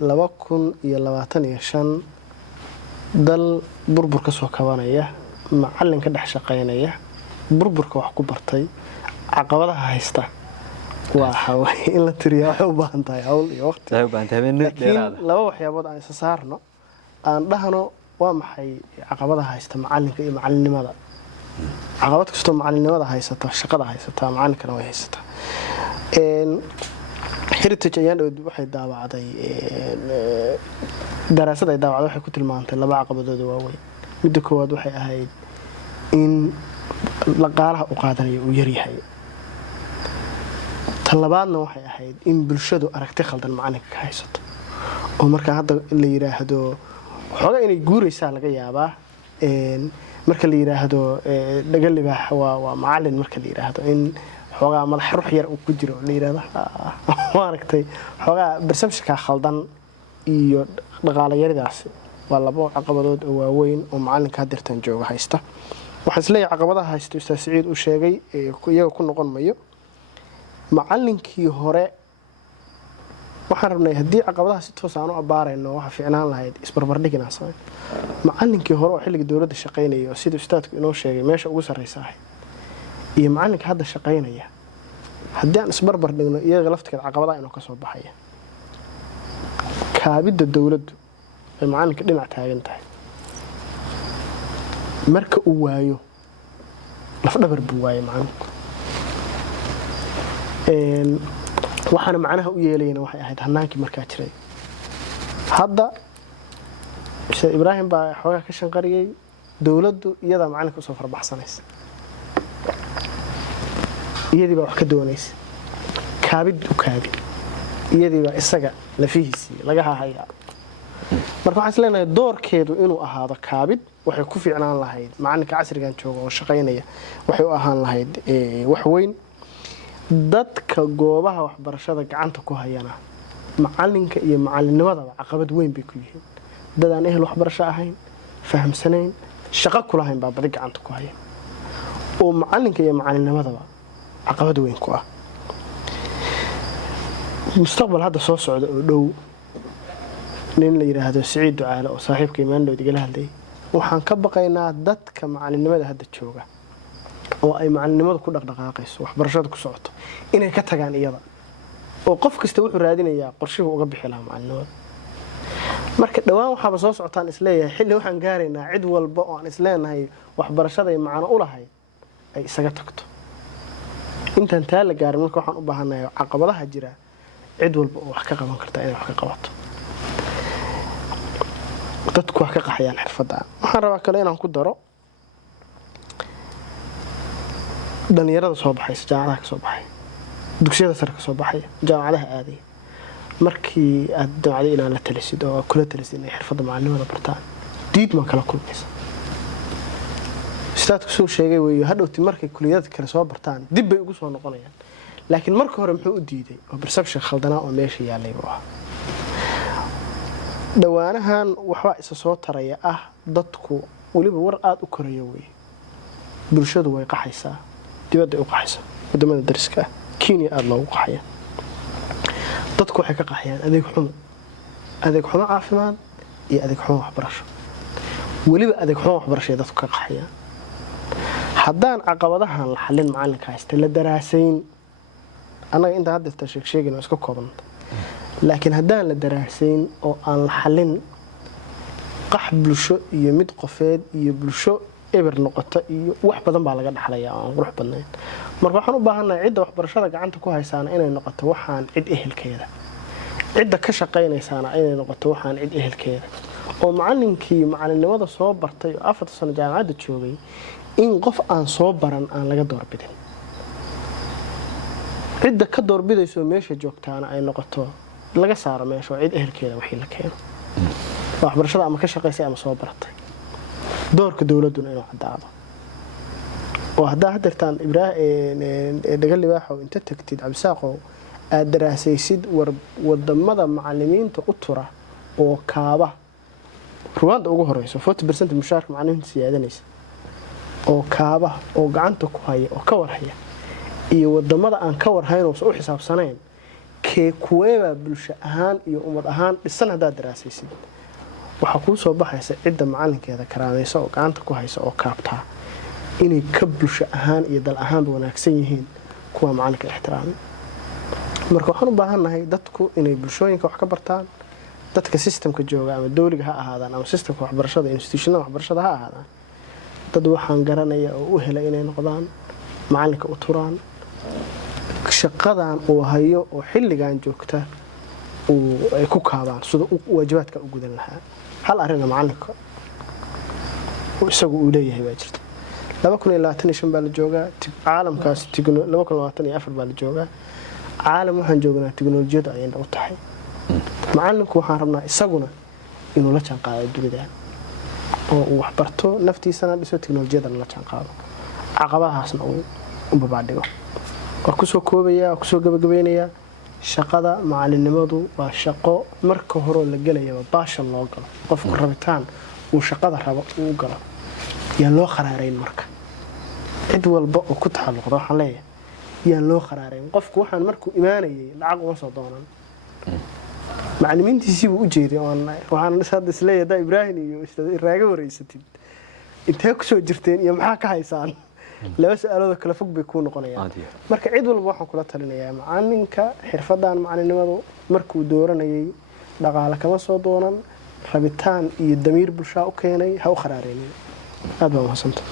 2025 dal burbur ka soo kabanaya macallin ka dhex shaqeynaya burburka wax ku bartay caqabadaha haysta waxa way in la tiriyo waxay u baahan tahay hawl iyo waqti waxay u baahan tahay mid dheeraad laba waxyaabood aan isa saarno aan dhahno waa maxay caqabadaha haysta macallinka iyo macallinimada caqabad kasta macallinimada haysata shaqada haysata macallinkana way haysata heritage ayaan waxay daawacday daraasad ay daawacday waxay ku tilmaantay laba caqabadood oo waaweyn mid koowaad waxay ahayd in laqaalaha u qaadanayo uu yar yahay talabaadna waxay ahayd in bulshadu aragti khaldan macallinka ka haysato oo marka hadda la yiraahdo xogaa inay guuraysaa laga yaabaa marka la yiraahdo dhagal libaax waa macallin marka la yiraahdo in xogaa madax ruux yar uu ku jiro la yiraahdo maaragtay xogaa perception-ka khaldan iyo dhaqaale yaridaas waa laba caqabadood oo waaweyn oo macallinka hadirtan jooga haysta waxaan isleeyahay caqabadaha haysta Ustaad Saciid uu sheegay iyaga ku noqon mayo macallinkii hore waxaan rabnay haddii caqabadaha si toos aan u abaarayno waxa fiicnaan lahayd isbarbardhigina sameey macallinkii hore oo xilliga dawladda shaqeynaya sida ustaadku inoo sheegay meesha ugu sarreysa ahayd iyo macallinka hadda shaqeynaya haddii aan isbarbardhigno iyaga lafteeda caqabadaha inoo ka soo baxaya kaabida dawladdu ay macallinka dhinac taagan tahay marka uu waayo lafdhabar buu waayay macallinku waxaana macnaha u yeelayna waxay ahayd hanaankii markaa jiray hadda Sheekh Ibraahim baa xogaa ka shanqariyay dawladdu iyada macallinka soo farbaxsanaysa iyadii baa wax ka doonaysa kaabid u kaabi iyadii baa isaga lafihiisii laga hayaa marka waxaan isleeyahay doorkeedu inuu ahaado kaabid waxay ku fiicnaan lahayd macallinka casrigan jooga oo shaqeynaya waxay u ahaan lahayd wax weyn dadka goobaha waxbarashada gacanta ku hayana macallinka iyo macallinimadaba caqabad weyn bay ku yihiin dad aan ehel waxbarasho ahayn fahamsanayn shaqo ku lahayn baa badi gacanta ku haya oo macallinka iyo macallinimadaba caqabad weyn ku ah mustaqbal hadda soo socda oo dhow nin la yiraahdo Saciid Ducaale oo saaxiibka imaandood igala hadlay waxaan ka baqaynaa dadka macallinimada hadda jooga oo ay macallinimadu ku dhaqdhaqaaqayso waxbarashada ku socoto inay ka tagaan iyada oo qof kasta wuxuu raadinayaa qorshihu uga bixi lahaa macallinimada marka dhawaan waxaaba soo socotaan isleeyahay xilli waxaan gaaraynaa cid walba oo aan isleenahay waxbarashada ay macno u lahayd ay isaga tagto intaan taa la gaarin marka waxaan u baahanahay caqabadaha jira cid walba oo wax ka qaban karta inay wax ka qabato dadku wax ka qaxayaan xirfadda waxaan rabaa kale inaan ku daro dhalinyarada soo baxaysa jaamacadaha ka soo baxay dugsiyada sare ka soo baxay jaamacadaha aaday markii aad jaamacada inaan la talisid oo kula talisid inay xirfadda macallimada bartaan diid ma kala kulmaysa ustaadku soo sheegay weeyo hadhowti markay kulliyada kale soo bartaan dib bay ugu soo noqonayaan laakiin marka hore muxuu u diiday oo perception khaldana oo meesha yaalay buu ah dhawaanahan waxa isa soo taraya ah dadku waliba war aad u korayo weey bulshadu way qaxaysaa dibadda u qaxaysaa wadamada dariska Kenya aad loogu qaxaya dadku waxay ka qaxayaan adeeg xumo caafimaad iyo adeeg xumo waxbarasho waliba adeeg xumo waxbarasho dadku ka qaxayaan haddaan caqabadahan la xallin macallinka haysta la daraasayn anaga inta hadda sheegayno iska kooban laakiin haddaan la daraasayn oo aan la xallin qax bulsho iyo mid qofeed iyo bulsho eber noqoto iyo wax badan baa laga dhaxlayaa oo aan qurux badnayn marka waxaan u baahanahay cidda waxbarashada gacanta ku haysaana inay noqoto waxaan cid ehelkeeda cidda ka shaqeynaysaana inay noqoto waxaan cid ehelkeeda oo macallinkii macallinimada soo bartay oo 4 sano jaamacadda joogay in qof aan soo baran aan laga doorbidin cidda ka doorbidayso meesha joogtaana ay noqoto laga saaro meesha oo cid ehelkeeda wixii la keeno waxbarashada ama ka shaqeysay ama soo baratay doorka dawladuna inuu cadaado oo hadda hadirtaan Ibraahim dhagal libaax oo inta tagtid Cabsaaqo aad daraasaysid wadamada macallimiinta u tura oo kaaba Rwanda ugu horeyso 40% mushaarka macallimiinta siyaadanaysa oo kaaba oo gacanta ku haya oo ka warhaya iyo wadamada aan ka warhayn oo u xisaabsanayn kuweeba bulsho ahaan iyo ummad ahaan dhisan haddaad daraasaysid waxaa kuu soo baxaysa cidda macalinkeeda karaamaysa oo gacanta ku haysa oo kaabtaa inay ka bulsho ahaan iyo dal ahaanba wanaagsan yihiin kuwa macalinka ixtiraamay marka waxaan u baahannahay dadku inay bulshooyinka wax ka bartaan dadka systemka jooga ama dawliga ha ahaadaan ama systemka waxbarashada institutionada waxbarashada ha ahaadaan dad waxaan garanaya oo u helay inay noqdaan macalinka u turaan shaqadan uu hayo oo xilligan joogta ay ku kaabaan sida waajibaadka u gudan lahaa hal arrin macalinka isagu uu leeyahay baa jirta 2025 baa la joogaa caalamkaas 2024 baa la joogaa caalam waxaan joognaa tiknoolajiyada ay u tahay macalinku waxaan rabnaa isaguna inuu la jaanqaado dunida oo uu wax barto naftiisana dhiso tiknoolajiyada la jaanqaado caqabadahaasna uu u babaadhigo waa ku soo koobaya ku soo gabagabeynaya shaqada macalinimadu waa shaqo marka hore la galayo baashan loo galo qofku rabitaan uu shaqada rabo uu galo yaa loo qaraareyn marka cid walba oo ku taxalluqdo waxaan leeyahay yaa loo qaraareyn qofku waxaan markuu imaanayay lacag uma soo doonan macallimiintiisii buu u jeeday waxaan hadda isleeyahay Ibrahim iyo raaga wareysatid intee ku soo jirteen iyo maxaa ka haysaan laba su'aalood kala fog bay ku noqonayaan marka cid walba waxaan kula talinayaa macalinka xirfadan macalinimadu markuu dooranayay dhaqaale kama soo doonan rabitaan iyo damiir bulsho u keenay ha u qaraareeyay aad baa mahadsantahay